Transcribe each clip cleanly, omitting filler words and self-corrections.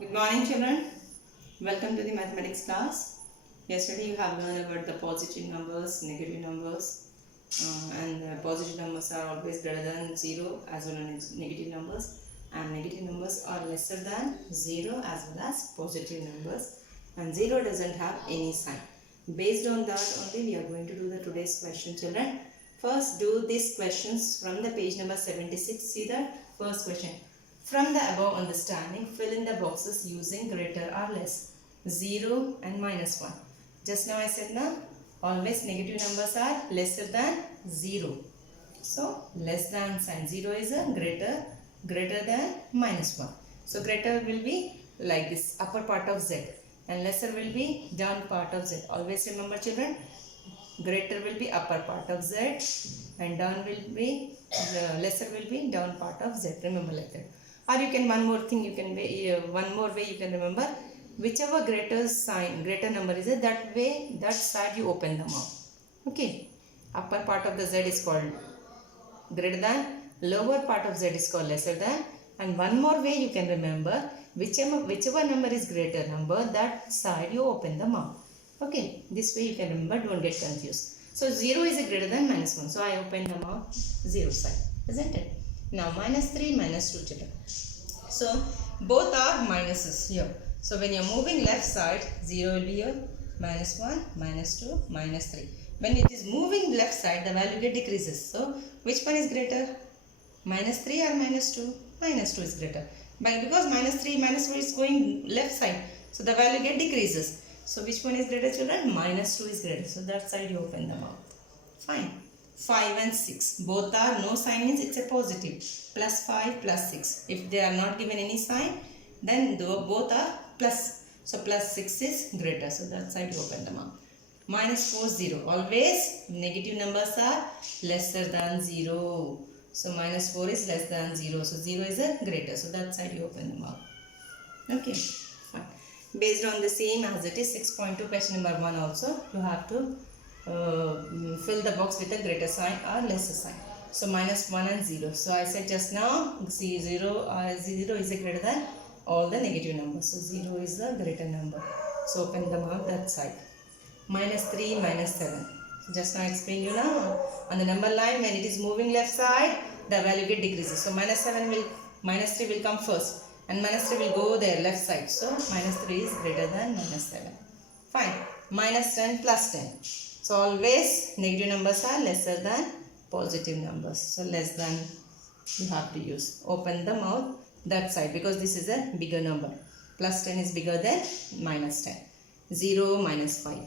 Good morning, children. Welcome to the mathematics class. Yesterday you have learned about the positive numbers, negative numbers, and positive numbers are always greater than 0 as well as negative numbers, and negative numbers are lesser than 0 as well as positive numbers, and 0 doesn't have any sign. Based on that only we are going to do the today's question, children. First do these questions from the page number 76. See that first question. From the above understanding, fill in the boxes using greater or less, 0 and minus 1. Just now I said now, always negative numbers are lesser than 0. So, less than sign. 0 is a greater than minus 1. So, greater will be like this, upper part of Z, and lesser will be down part of Z. Always remember, children, greater will be upper part of Z and down will be, lesser will be down part of Z. Remember like that. Or you can, one more thing you can, one more way you can remember, whichever greater sign, greater number is it, that way, that side you open the mouth. Okay. Upper part of the Z is called greater than, lower part of Z is called lesser than, and one more way you can remember, whichever number is greater number, that side you open the mouth. Okay. This way you can remember, don't get confused. So 0 is greater than minus 1. So I open the mouth 0 side, isn't it? Now minus 3, minus 2, children. So both are minuses here. So when you are moving left side, 0 will be here, minus 1, minus 2, minus 3. When it is moving left side, the value get decreases. So which one is greater? Minus 3 or minus 2? Minus 2 is greater. But because minus 3, minus 4 is going left side, so the value get decreases. So which one is greater, children? Minus 2 is greater. So that side you open the mouth. Fine. 5 and 6. Both are no sign means it's a positive. Plus 5 plus 6. If they are not given any sign, then both are plus. So plus 6 is greater. So that side you open the mouth. Minus 4, 0. Always negative numbers are lesser than 0. So minus 4 is less than 0. So 0 is a greater. So that side you open the mouth. Okay. Fine. Based on the same as it is 6.2 question number 1 also, you have to fill the box with a greater sign or lesser sign. So minus 1 and 0. So I said just now, see 0 is a greater than all the negative numbers. So 0 is the greater number. So open the mouth that side. Minus 3, minus 7. Just now I explained you now. On the number line, when it is moving left side, the value get decreases. So minus 3 will come first. And minus 3 will go there left side. So minus 3 is greater than minus 7. Fine. Minus 10 plus 10. So always negative numbers are lesser than positive numbers. So less than you have to use. Open the mouth that side because this is a bigger number. Plus 10 is bigger than minus 10. 0, minus 5.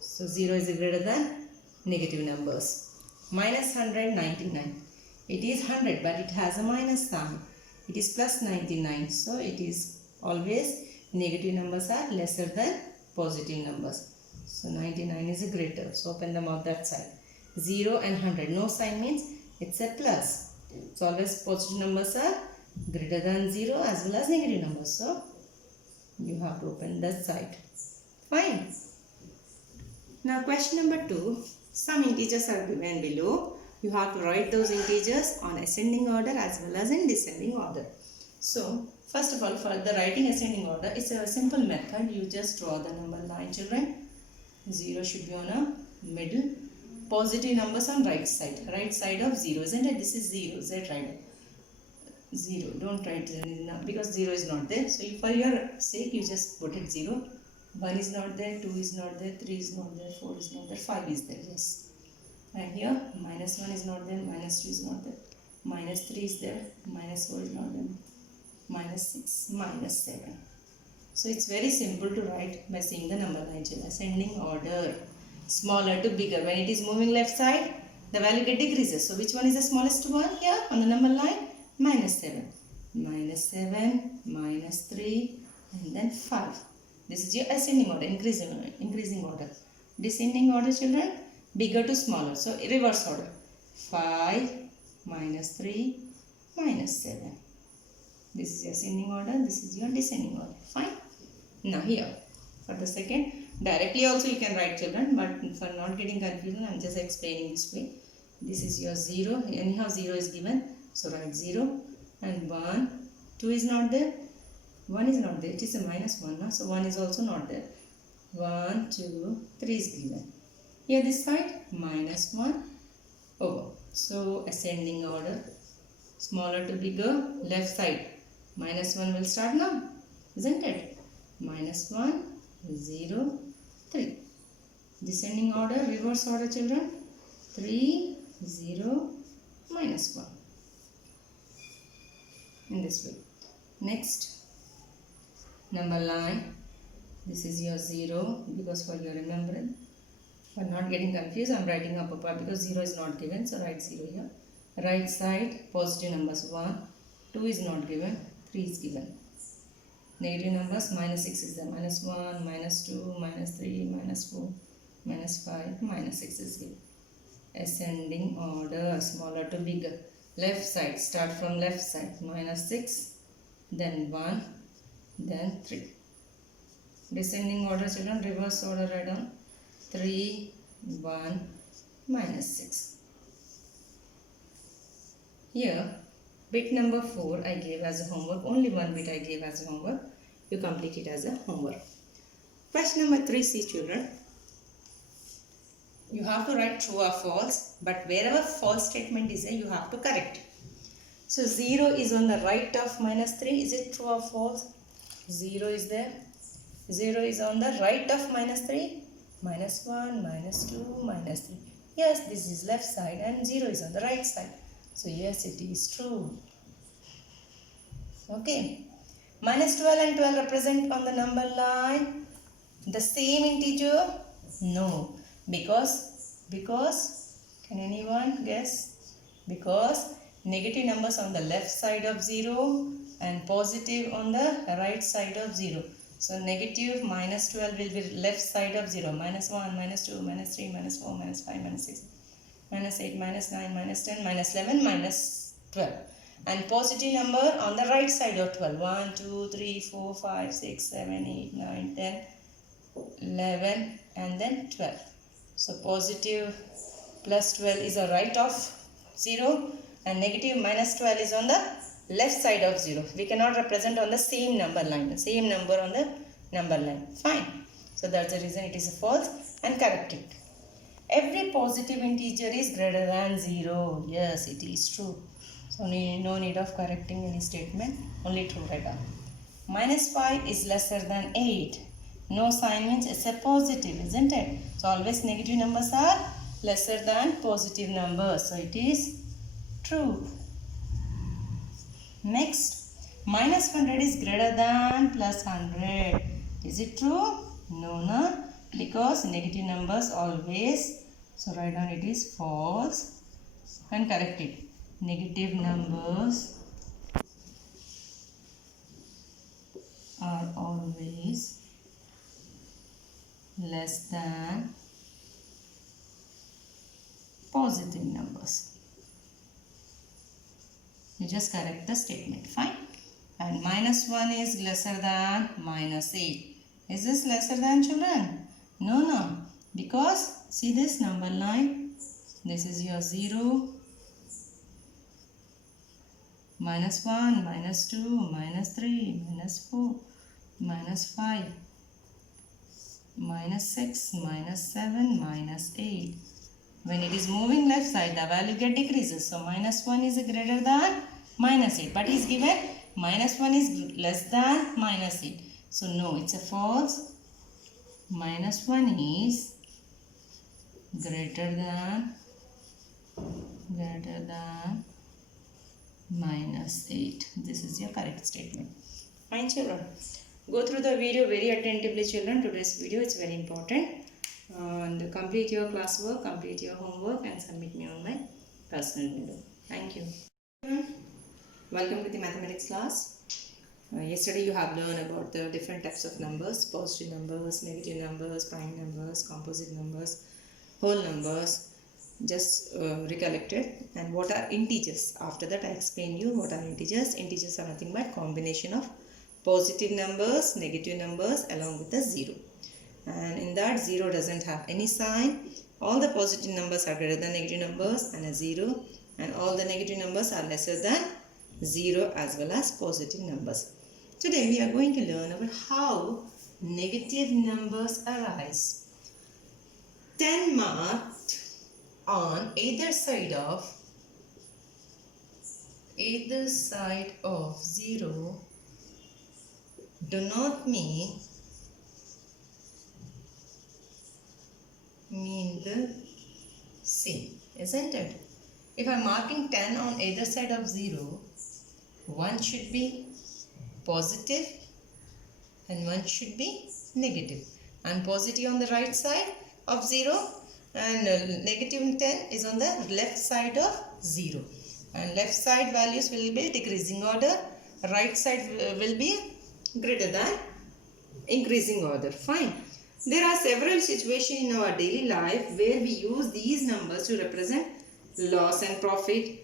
So 0 is greater than negative numbers. Minus 199. It is 100 but it has a minus sign. It is plus 99. So it is always negative numbers are lesser than positive numbers. So 99 is a greater. So open the mouth that side. 0 and 100. No sign means it's a plus. So always positive numbers are greater than 0 as well as negative numbers. So you have to open that side. Fine. Now question number 2. Some integers are given below. You have to write those integers on ascending order as well as in descending order. So first of all, for the writing ascending order, it's a simple method. You just draw the number line, children. 0 should be on a middle. Positive numbers on right side of 0, isn't it? This is 0, Z right? 0, don't write 0 because 0 is not there. So for your sake, you just put it 0. 1 is not there, 2 is not there, 3 is not there, 4 is not there, 5 is there, yes. And here, minus 1 is not there, minus 2 is not there, minus 3 is there, minus 4 is not there, minus 6, minus 7. So it's very simple to write by seeing the number line, ascending order, smaller to bigger. When it is moving left side, the value get decreases. So which one is the smallest one here on the number line? Minus 7. Minus 7, minus 3, and then 5. This is your ascending order, increasing order. Descending order, children, bigger to smaller. So reverse order. 5, minus 3, minus 7. This is your ascending order, this is your descending order. Fine. Now here, for the second, directly also you can write, children, but for not getting confusion, I am just explaining this way. This is your 0, anyhow 0 is given, so write 0 and 1, 2 is not there, 1 is not there. It is a minus 1. No? So 1 is also not there. 1, 2, 3 is given. Here this side minus 1 over. So ascending order, smaller to bigger, left side. Minus 1 will start now, isn't it? Minus 1, 0, 3. Descending order, reverse order children. 3, 0, minus 1. In this way. Next, number line. This is your 0 because for your remembrance. For not getting confused, I am writing up above because 0 is not given. So write 0 here. Right side, positive numbers 1, 2 is not given, 3 is given. Negative numbers, minus 6 is there. Minus 1, minus 2, minus 3, minus 4, minus 5, minus 6 is given. Ascending order, smaller to bigger. Left side, start from left side. Minus 6, then 1, then 3. Descending order children, reverse order write down. 3, 1, minus 6. Here, bit number 4 I gave as a homework. Only one bit I gave as a homework. You complete it as a homework. Question number 3C children. You have to write true or false, but wherever false statement is there, you have to correct. So 0 is on the right of minus 3. Is it true or false? 0 is there. 0 is on the right of minus 3. Minus 1, minus 2, minus 3. Yes, this is left side and 0 is on the right side. So yes, it is true. Okay. Minus 12 and 12 represent on the number line the same integer? No. Because, can anyone guess? Because negative numbers on the left side of 0 and positive on the right side of 0. So negative minus 12 will be left side of 0. Minus 1, minus 2, minus 3, minus 4, minus 5, minus 6, minus 8, minus 9, minus 10, minus 11, minus 12. And positive number on the right side of 12. 1, 2, 3, 4, 5, 6, 7, 8, 9, 10, 11 and then 12. So positive plus 12 is a right of 0 and negative minus 12 is on the left side of 0. We cannot represent on the same number line. The same number on the number line. Fine. So that's the reason it is a false and correct it. Every positive integer is greater than 0. Yes, it is true. So no need of correcting any statement. Only true write down. Minus 5 is lesser than 8. No sign means it's a positive, isn't it? So always negative numbers are lesser than positive numbers. So it is true. Next, minus 100 is greater than plus 100. Is it true? No, no. Because negative numbers always. So write down it is false. And correct it. Negative numbers are always less than positive numbers. You just correct the statement. Fine. And minus 1 is lesser than minus 8. Is this lesser than children? No, no. Because see this number line. This is your 0. Minus 1, minus 2, minus 3, minus 4, minus 5, minus 6, minus 7, minus 8. When it is moving left side, the value get decreases. So minus 1 is greater than minus 8. But is given minus 1 is less than minus 8. So no, it's a false. Minus 1 is greater than minus 8. This is your correct statement. Fine children. Go through the video very attentively children. Today's video is very important. And complete your classwork, complete your homework and submit me on my personal window. Thank you. Welcome to the mathematics class. Yesterday you have learned about the different types of numbers. Positive numbers, negative numbers, prime numbers, composite numbers, whole numbers. Just recollected. And what are integers? After that I explain you what are integers. Integers are nothing but combination of positive numbers, negative numbers along with the 0. And in that 0 doesn't have any sign. All the positive numbers are greater than negative numbers and a 0. And all the negative numbers are lesser than 0 as well as positive numbers. Today we are going to learn about how negative numbers arise. 10 marked on either side of 0 do not mean the same, isn't it? If I'm marking 10 on either side of 0, one should be positive and one should be negative. And positive on the right side of 0 and negative 10 is on the left side of 0. And left side values will be decreasing order, right side will be greater than increasing order. Fine. There are several situations in our daily life where we use these numbers to represent loss and profit,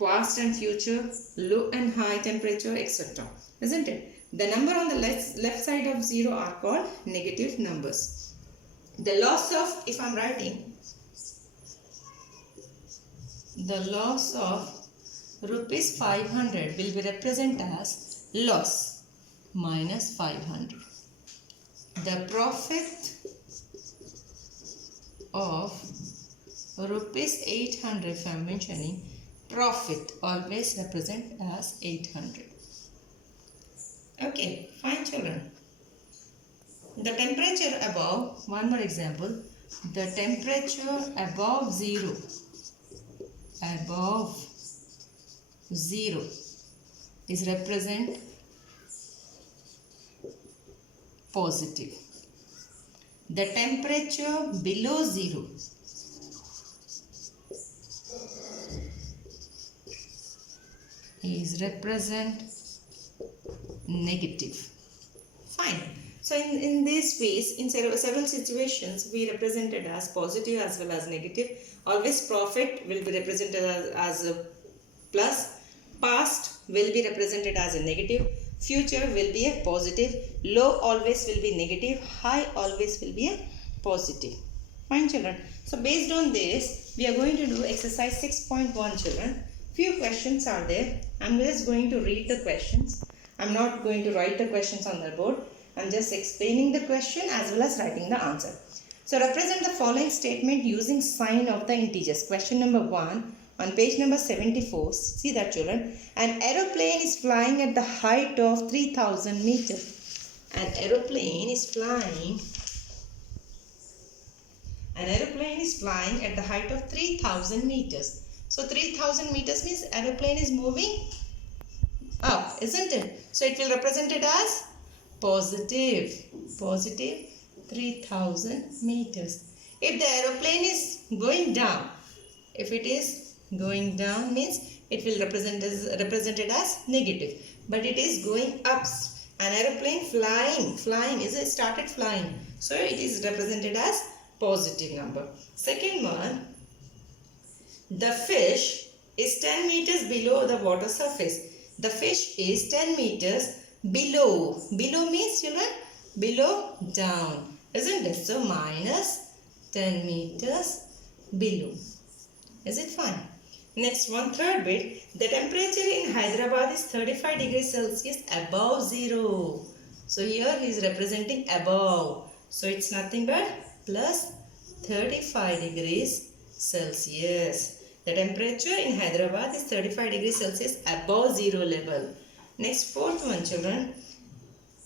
past and future, low and high temperature, etc. Isn't it? The number on the left side of 0 are called negative numbers. The loss of, if I am writing, the loss of rupees 500 will be represented as loss minus 500. The profit of rupees 800, if I am mentioning, profit always represent as 800. Okay, fine children. The temperature above, one more example, the temperature above 0 is represent positive. The temperature below 0 is represent negative. Fine. So in this ways, in several situations, we represented as positive as well as negative. Always profit will be represented as a plus. Past will be represented as a negative. Future will be a positive. Low always will be negative. High always will be a positive. Fine children. So based on this, we are going to do exercise 6.1 children. Few questions are there. I'm just going to read the questions. I'm not going to write the questions on the board. I'm just explaining the question as well as writing the answer. So represent the following statement using sign of the integers. Question number 1 on page number 74. See that children. An aeroplane is flying at the height of 3000 meters. An aeroplane is flying at the height of 3000 meters. So 3000 meters means aeroplane is moving up, isn't it? So it will represent it as positive 3000 meters. If the aeroplane is going down, if it is going down means it will represent it as negative. But it is going up. An aeroplane flying is it started flying. So it is represented as positive number. Second one, the fish is 10 meters below the water surface. The fish is 10 meters below. Below means children, below down, isn't it? So minus 10 meters below. Is it fine? Next one, third bit. The temperature in Hyderabad is 35 degrees Celsius above 0. So here he is representing above. So it's nothing but plus 35 degrees Celsius. The temperature in Hyderabad is 35 degrees Celsius above 0 level. Next, fourth one children.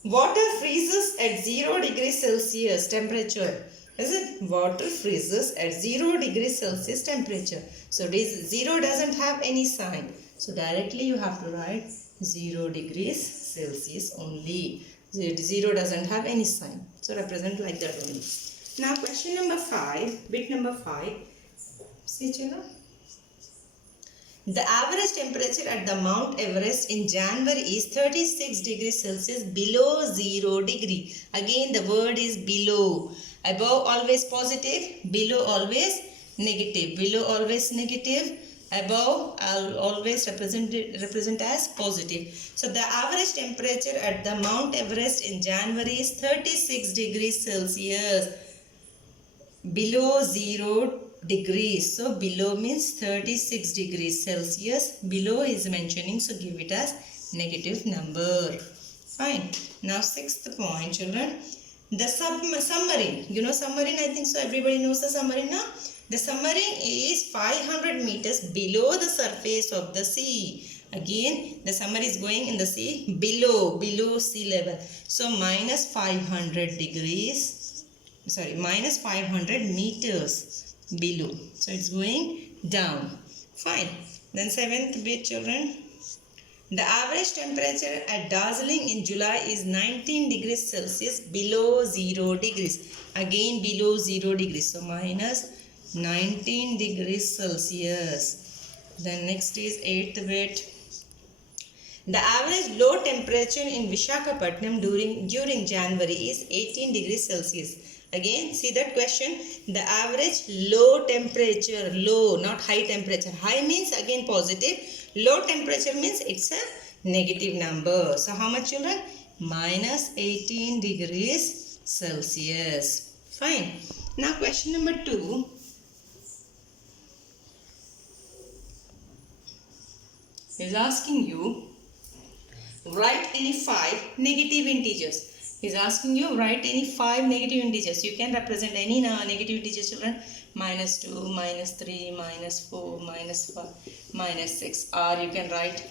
Water freezes at 0 degrees Celsius temperature. Is it? Water freezes at 0 degrees Celsius temperature. So this 0 doesn't have any sign. So directly you have to write 0 degrees Celsius only. 0 doesn't have any sign. So represent like that only. Now question number 5, bit number 5. See children. The average temperature at the Mount Everest in January is 36 degrees Celsius below 0 degree. Again the word is below. Above always positive, below always negative. Below always negative, above always represent as positive. So the average temperature at the Mount Everest in January is 36 degrees Celsius below 0 degrees. So below means 36 degrees Celsius. Below is mentioning, so give it as negative number. Fine. Now sixth point, children. The submarine. You know submarine, I think so. Everybody knows the submarine now. The submarine is 500 meters below the surface of the sea. Again, the submarine is going in the sea below sea level. So minus 500 degrees. Sorry, minus 500 meters below. So it's going down. Fine. Then seventh bit, children. The average temperature at Darjeeling in July is 19 degrees Celsius below 0 degrees. Again below 0 degrees. So minus 19 degrees Celsius. Then next is eighth bit. The average low temperature in Visakhapatnam during January is 18 degrees Celsius. Again, see that question. The average low temperature, low, not high temperature. High means again positive. Low temperature means it's a negative number. So how much, children? Minus 18 degrees Celsius. Fine. Now question number 2. Is asking you, write any 5 negative integers. He's asking you, write any 5 negative integers. You can represent any negative integers, children. Minus 2, minus 3, minus 4, minus 5, minus 6. Or you can write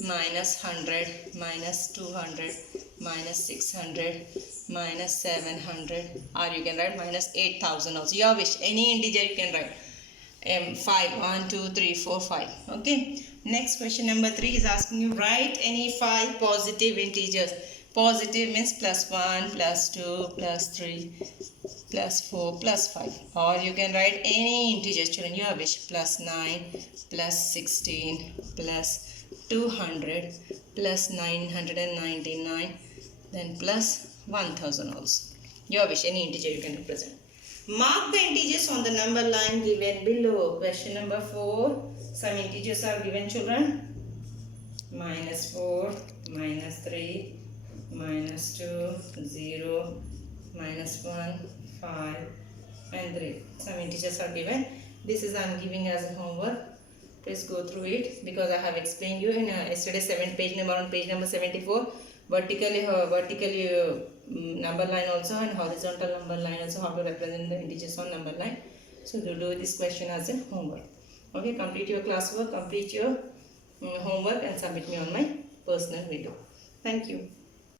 minus 100, minus 200, minus 600, minus 700. Or you can write minus 8,000 also. Your wish. Any integer you can write. 5, 1, 2, 3, 4, 5. Okay. Next question number 3 is asking you, write any 5 positive integers. Positive means plus 1, plus 2, plus 3, plus 4, plus 5. Or you can write any integers, children, your wish. Plus 9, plus 16, plus 200, plus 999, then plus 1000 also. Your wish, any integer you can represent. Mark the integers on the number line given below. Question number 4. Some integers are given, children. Minus 4, minus 3, minus 2, 0, minus 1, 5 and 3. Some integers are given. This is I am giving as a homework. Please go through it because I have explained you in yesterday's page number 74. Vertically number line also and horizontal number line also, how to represent the integers on number line. So to do this question as a homework. Okay, complete your classwork, complete your homework and submit me on my personal video. Thank you.